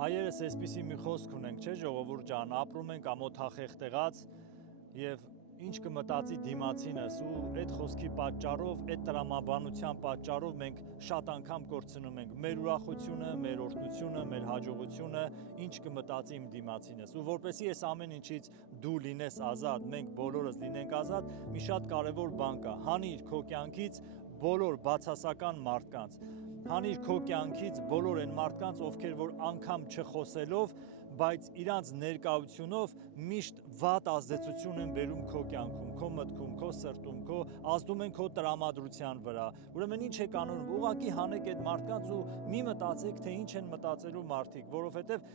Հայերս այսպիսի մի խոսք ունենք, չէ՞ ժողովուրդ ջան, ապրում ենք ամոթախեղտեղած եւ ինչ կմտածի դիմացինս ու այդ խոսքի պատճառով, այդ տրամաբանության պատճառով մենք շատ անգամ կորցնում ենք մեր ուրախությունը, մեր օրհնությունը, մեր հաջողությունը, ինչ կմտածի իմ դիմացինս։ Ու որպեսզի այս ամեն ինչից դու լինես ազատ, մենք բոլորս լինենք ազատ, մի շատ կարևոր բան կա։ Հանիր քո կյանքից բոլոր բացասական մարդկանց։ Հանիր քո կյանքից բոլոր այն մարդկանց, ովքեր որ անգամ չխոսելով, բայց իրանց ներկայությունով միշտ վատ ազդեցություն են բերում քո կյանքում, քո մտքում, քո սրտում, ազդում են քո տրամադրության վրա։ Ուրեմն ինչ եք անում, ուղղակի հանեք այդ մարդկանց ու մի մտածեք, թե ինչ են մտածելու մարդիկ, որովհետև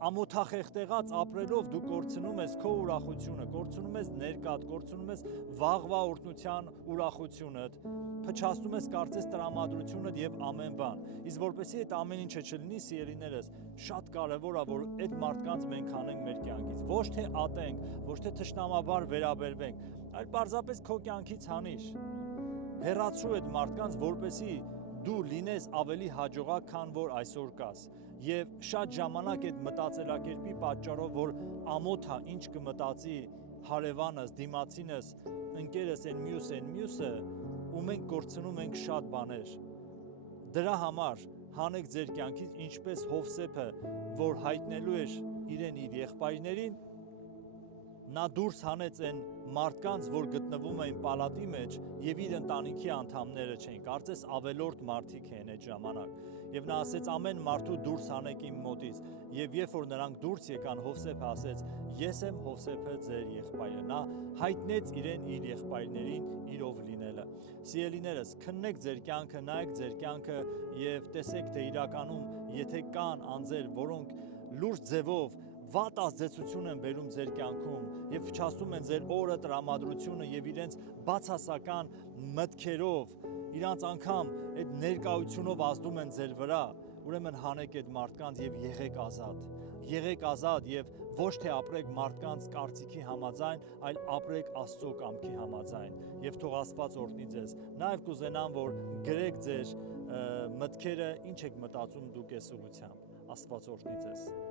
ամոթախեղտեղած ապրելով դու կորցնում ես քո ուրախությունը, կորցնում ես ներկատ, կորցնում ես վաղվա օրհնության ուրախությունդ, փչացնում ես կարծես տրամադրությունդ եւ ամեն բան։ Իսկ որպեսզի այդ ամեն ինչը չլինի, սիրելիներս, շատ կարեւոր է, որ այդ մարդկանց մենք հանենք մեր կյանքից, ոչ թե ատենք, ոչ թե թշնամաբար վերաբերվենք, այլ պարզապես քո կյանքից հանիր։ Հեռացրու այդ մարդկանց, որպեսզի դու լինես ավելի հաջողակ, քան որ այսօր կաս։ Եվ շատ ժամանակ այդ մտածելակերպի պատճառով, որ ամոթ է, ինչ կմտածի հարևանս, դիմացինս, ընկերս, այն մյուսը, ու մենք կորցնում ենք շատ բաներ։ Դրա համար հանեք ձեր կյանքից, ինչպես Հովսեփը, որ հայտնելու էր իրեն իր եղբայրներին, նա դուրս հանեց այն մարդկանց, որ գտնվում էին պալատի մեջ եւ իր ընտանիքի անդամները չէին, կարծես ավելորդ մարդիկ են այդ ժամանակ։ Եվ նա ասեց ամեն մարդու դուրս հանեք իմ մոտից։ Եվ երբ որ նրանք դուրս եկան, Հովսեփը ասեց. Ես եմ Հովսեփը ձեր եղբայրը։ Նա հայտնեց իրեն իր եղբայրներին իրով լինելը։ Սիրելիներս, քննեք ձեր կյանքը, նայեք ձեր կյանքը եւ տեսեք, թե իրականում եթե կան անձեր, որոնք լուրջ ձևով վատ ազդեցություն են բերում ձեր կյանքում եւ փչացնում են ձեր օրը, տրամադրությունը եւ իրենց բացասական մտքերով, իրանց անգամ այդ ներկայությունով ազդում են ձեր վրա, ուրեմն հանեք այդ մարդկանց եւ եղեք ազատ։ Եղեք ազատ եւ ոչ թե ապրեք մարդկանց կարծիքի համաձայն, այլ ապրեք Աստծո կամքի համաձայն եւ թող Աստված օրհնի ձեզ։ Նաեւ կուզենամ, որ գրեք ձեր մտքերը, ինչ եք մտածում դուք այս ուղղությամբ։ Աստված օրհնի ձեզ։